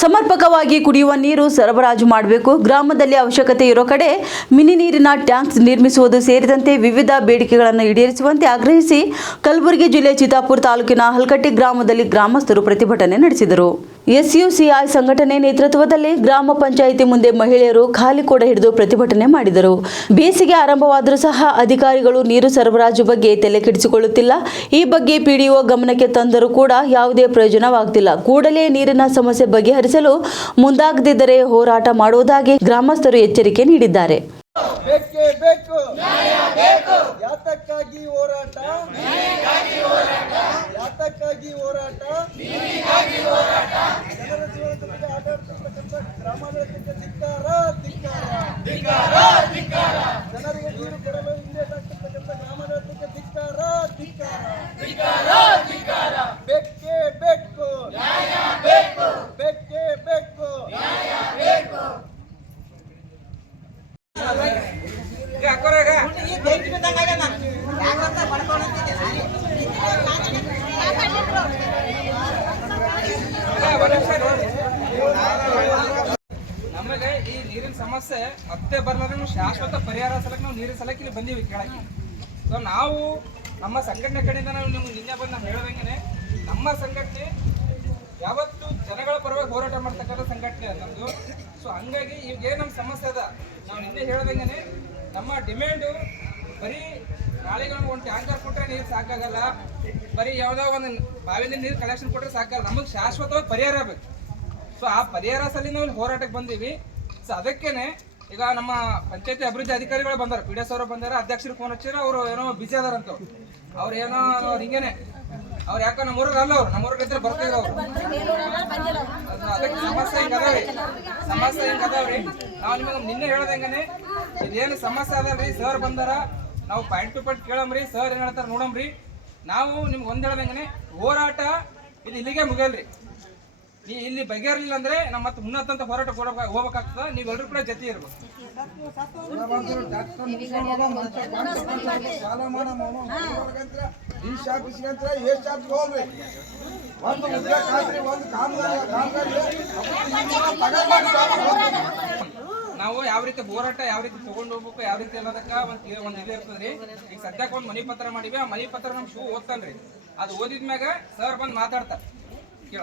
ಸಮರ್ಪಕವಾಗಿ ಕುಡಿಯುವ ನೀರು ಸರಬರಾಜು ಮಾಡಬೇಕು. ಗ್ರಾಮದಲ್ಲಿ ಅವಶ್ಯಕತೆ ಇರೋ ಕಡೆ ಮಿನಿ ನೀರಿನ ಟ್ಯಾಂಕ್ಸ್ ನಿರ್ಮಿಸುವುದು ಸೇರಿದಂತೆ ವಿವಿಧ ಬೇಡಿಕೆಗಳನ್ನು ಈಡೇರಿಸುವಂತೆ ಆಗ್ರಹಿಸಿ ಕಲಬುರಗಿ ಜಿಲ್ಲೆ ಚಿತ್ತಾಪುರ ತಾಲೂಕಿನ ಹಲ್ಕಟ್ಟಿ ಗ್ರಾಮದಲ್ಲಿ ಗ್ರಾಮಸ್ಥರು ಪ್ರತಿಭಟನೆ ನಡೆಸಿದರು. ಎಸ್ಯುಸಿಐ ಸಂಘಟನೆ ನೇತೃತ್ವದಲ್ಲಿ ಗ್ರಾಮ ಪಂಚಾಯಿತಿ ಮುಂದೆ ಮಹಿಳೆಯರು ಖಾಲಿ ಕೂಡ ಹಿಡಿದು ಪ್ರತಿಭಟನೆ ಮಾಡಿದರು. ಬೇಸಿಗೆ ಆರಂಭವಾದರೂ ಸಹ ಅಧಿಕಾರಿಗಳು ನೀರು ಸರಬರಾಜು ಬಗ್ಗೆ ತಲೆ ಕೆಡಿಸಿಕೊಳ್ಳುತ್ತಿಲ್ಲ ಈ ಬಗ್ಗೆ ಪಿಡಿಒ ಗಮನಕ್ಕೆ ತಂದರೂ ಕೂಡ ಯಾವುದೇ ಪ್ರಯೋಜನವಾಗುತ್ತಿಲ್ಲ ಕೂಡಲೇ ನೀರಿನ ಸಮಸ್ಯೆ ಬಗೆಹರಿಸಲು ಮುಂದಾಗದಿದ್ದರೆ ಹೋರಾಟ ಮಾಡುವುದಾಗಿ ಗ್ರಾಮಸ್ಥರು ಎಚ್ಚರಿಕೆ ನೀಡಿದ್ದಾರೆ. ಹೋರಾಟ. ಯಾತಕ್ಕಾಗಿ ಹೋರಾಟ. ಜನರ ಜೀವನದಲ್ಲಿ ಆಡಳಿತ ಗ್ರಾಮಾಡಳಿತಕ್ಕೆ ಧಿಕ್ಕಾರ ಧಿಕ್ಕಾರ. ಜನರಿಗೆ ನೀರು ಕೊಡಲು ಹಿಂದೇಟ್ ಆಗ್ತಿರ್ತಕ್ಕಂಥ ಗ್ರಾಮಾಡಳಿತಕ್ಕೆ ಧಿಕ್ಕಾರ ಧಿಕ್ಕಾರ. ಬೆಕ್ಕು ಬೇಕು. ಬೆಕ್ಕೆ ಬೇಕು. ನಮಗೆ ಈ ನೀರಿನ ಸಮಸ್ಯೆ, ಮತ್ತೆ ಬರ್ಲಾರ ಶಾಶ್ವತ ಪರಿಹಾರ ಸಲಕ್ಕೆ ನಾವು ನೀರಿನ ಸಲಕ್ಕೆ ಇಲ್ಲಿ ಬಂದೀವಿ ಕೇಳಕ್ಕೆ. ಸೊ ನಾವು ನಮ್ಮ ಸಂಘಟನೆ ಕಡೆಯಿಂದ ನಾವು ನಿಮ್ಗೆ ನಿನ್ನೆ ಬಂದು ನಾವು ಹೇಳ್ದಂಗೆ ನಮ್ಮ ಸಂಘಟನೆ ಯಾವತ್ತು ಜನಗಳ ಪರವಾಗಿ ಹೋರಾಟ ಮಾಡ್ತಕ್ಕಂಥ ಸಂಘಟನೆ ಅದು ನಮ್ಮದು ಸೊ ಹಂಗಾಗಿ ಈಗ ಏನು ನಮ್ಮ ಸಮಸ್ಯೆ ಅದ, ನಾವು ನಿನ್ನೆ ಹೇಳ್ದಂಗೆ ನಮ್ಮ ಡಿಮ್ಯಾಂಡು ಬರೀ ನಾಳೆಗೆ ಒಂದು ಟ್ಯಾಂಕರ್ ಕೊಟ್ಟರೆ ನೀರು ಸಾಕಾಗಲ್ಲ, ಬರೀ ಯಾವುದೋ ಒಂದು ಬಾವಿಯಿಂದ ನೀರು ಕಲೆಕ್ಷನ್ ಕೊಟ್ಟರೆ ಸಾಕಾಗಲ್ಲ, ನಮಗೆ ಶಾಶ್ವತವಾಗಿ ಪರಿಹಾರ ಬೇಕು. ಸೊ ಆ ಪರಿಹಾರ ಸಲ ನಾವು ಹೋರಾಟಕ್ಕೆ ಬಂದೀವಿ. ಸೊ ಅದಕ್ಕೇನೆ ಈಗ ನಮ್ಮ ಪಂಚಾಯತಿ ಅಭಿವೃದ್ಧಿ ಅಧಿಕಾರಿಗಳು ಬಂದಾರ. ಪಿ ಡಿ ಎಸ್ ಅವರು ಬಂದಾರ, ಅಧ್ಯಕ್ಷರು ಫೋನ್ ಹಚ್ಚಾರ, ಅವರು ಏನೋ ಬಿಸಿ ಅದಾರಂತ ಅವ್ರು. ಏನೋ ಹಿಂಗೇನೆ. ಅವ್ರು ಯಾಕೋ ನಮ್ಮ ಊರಿಗೆ ಅಲ್ಲ ಅವ್ರು, ನಮ್ಮ ಊರಿಗೆ ಇದ್ರೆ ಬರ್ತಿದ್ರು ಅವ್ರು. ಅದಕ್ಕೆ ಸಮಸ್ಯೆ ಹಿಂಗೆ ಅದಾವ್ರಿ ಸಮಸ್ಯೆ ಹಿಂಗೆ ಅದಾವ್ರಿ ನಾವು ನಿಮಗೆ ನಿನ್ನೆ ಹೇಳ್ದಂಗನೆ ಇದೇನು ಸಮಸ್ಯೆ ಅದಲ್ರಿ ಸರ್ ಬಂದಾರ, ನಾವು ಪಾಯಿಂಟ್ ಟು ಪಾಯಿಂಟ್ ಕೇಳಮ್ರಿ ಸರ್ ಏನ್ ಹೇಳ್ತಾರ ನೋಡಮ್ರಿ ನಾವು ನಿಮ್ಗೆ ಒಂದ್ ಹೇಳ್ದಂಗನೆ ಹೋರಾಟ ಇದು ಇಲ್ಲಿಗೆ ಮುಗಿಯಲ್ರಿ ಇಲ್ಲಿ ಬಗೆಹರಲಿಲ್ಲ ಅಂದ್ರೆ ನಮ್ಮ ಮತ್ತೆ ಉನ್ನತ ಹೋರಾಟ ಹೋಗ್ಬೇಕಾಗ್ತದ. ನೀವೆಲ್ಲರೂ ಕೂಡ ಜೊತೆ ಇರ್ಬೇಕು. ನಾವು ಯಾವ ರೀತಿ ಹೋರಾಟ, ಯಾವ ರೀತಿ ತಗೊಂಡು ಹೋಗ್ಬೇಕು, ಯಾವ ರೀತಿ ಎಲ್ಲದಕ್ಕ ಒಂದು ಒಂದು ಇದು ಇರ್ತದ್ರಿ. ಈಗ ಸದ್ಯಕ್ಕೆ ಒಂದು ಮನಿ ಪತ್ರ ಮಾಡಿವಿ. ಆ ಮನಿ ಪತ್ರ ನಮ್ ಶೂ ಓದ್ತಾನ್ರಿ. ಅದು ಓದಿದ್ಮ್ಯಾಗ ಸರ್ ಬಂದ್ ಮಾತಾಡ್ತಾರೆ. ಕೇಳ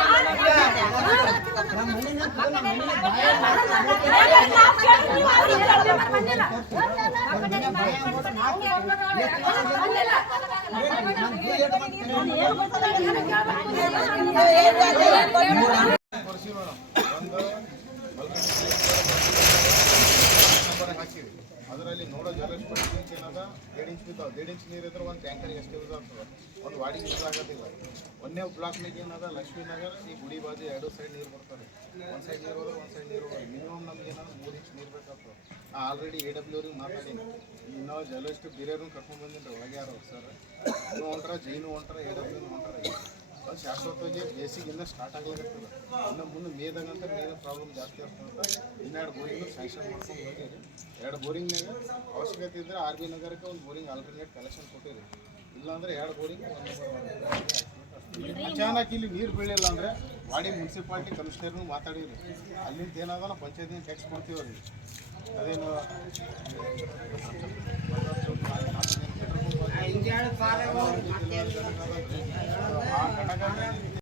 ಗೇಟ್ ದೇಡ್ ಇಂಚ್ ಬಿದ್ದಾವ ದೇಡ್ ಇಂಚ್ ನೀರು ಇದ್ರೆ ಒಂದು ಟ್ಯಾಂಕರ್ ಎಷ್ಟು ಯೂಸ್ ಆಗ್ತದೆ. ಒಂದು ವಾಡಿಗೆ ಯೂಸ್ ಆಗೋದಿಲ್ಲ. ಒಂದೇ ಬ್ಲಾಕ್ನಾಗ ಏನದ ಲಕ್ಷ್ಮೀನಗರ ಈ ಗುಡಿ ಬಾಜು ಎರಡು ಸೈಡ್ ನೀರು ಬರ್ತಾರೆ ಒಂದು ಸೈಡ್ ನೀರು ಹೋದ್ರೆ ಒಂದು ಸೈಡ್ ನೀರು ಮಿನಿಮಮ್ ನಮ್ಗೆ ಏನಂದ್ರೆ ಮೂರು ಇಂಚ್ ನೀರು ಬೇಕಾಗ್ತದೆ. ನಾ ಆಲ್ರೆಡಿ ಎ ಡಬ್ಲ್ಯೂ ಅವ್ರಿಗೆ ಮಾತಾಡೀನಿ. ಇನ್ನೂ ಜಲಸ್ಟ್ ಬೇರೆಯವ್ರನ್ನ ಕರ್ಕೊಂಡು ಬಂದಿನಿ ಒಳಗೆ ಯಾರು ಸರ್ ನೀವು ಹೊಂಟ್ರ ಜೈನು ಹೊಂಟ್ರ ಎ ಡಬ್ಲ್ಯೂ ಹೊಂಟ್ರ ಶಾಶ್ವತವಾಗಿ ಬೇಸಿಗೆ ಇನ್ನೂ ಸ್ಟಾರ್ಟ್ ಆಗ್ಲಿಕ್ಕೆ ಇನ್ನು ಮುಂದೆ ಮೇದಾಗಂತ ನೀರಿನ ಪ್ರಾಬ್ಲಮ್ ಜಾಸ್ತಿ ಆಗ್ತದೆ ಇನ್ನೆರಡು ಬೋರಿಂಗ್ ಸ್ಯಾಂಕ್ಷನ್ ಮಾಡ್ಕೊಂಡು ಹೋಗಿರಿ ಎರಡು ಬೋರಿಂಗ್ನಾಗ ಅವಶ್ಯಕತೆ ಇದ್ದರೆ ಆರ್ ಬಿ ನಗರಕ್ಕೆ ಒಂದು ಬೋರಿಂಗ್ ಆಲ್ಟರ್ನೇಟ್ ಕಲೆಕ್ಷನ್ ಕೊಟ್ಟಿರಿ ಇಲ್ಲಾಂದ್ರೆ ಎರಡು ಬೋರಿಂಗ್ ಅಚಾನಕ್ ಇಲ್ಲಿ ನೀರು ಬೀಳಿಲ್ಲ ಅಂದ್ರೆ ವಾಡಿ ಮುನ್ಸಿಪಾಲ್ಟಿ ಕಮಿಷನರ್ನು ಮಾತಾಡಿರಿ ಅಲ್ಲಿಂದ ಏನಾದಲ್ಲ ಪಂಚಾಯತಿನ ಟ್ಯಾಕ್ಸ್ ಕೊಡ್ತೀವಿ ಅಲ್ಲಿ ಅದೇನು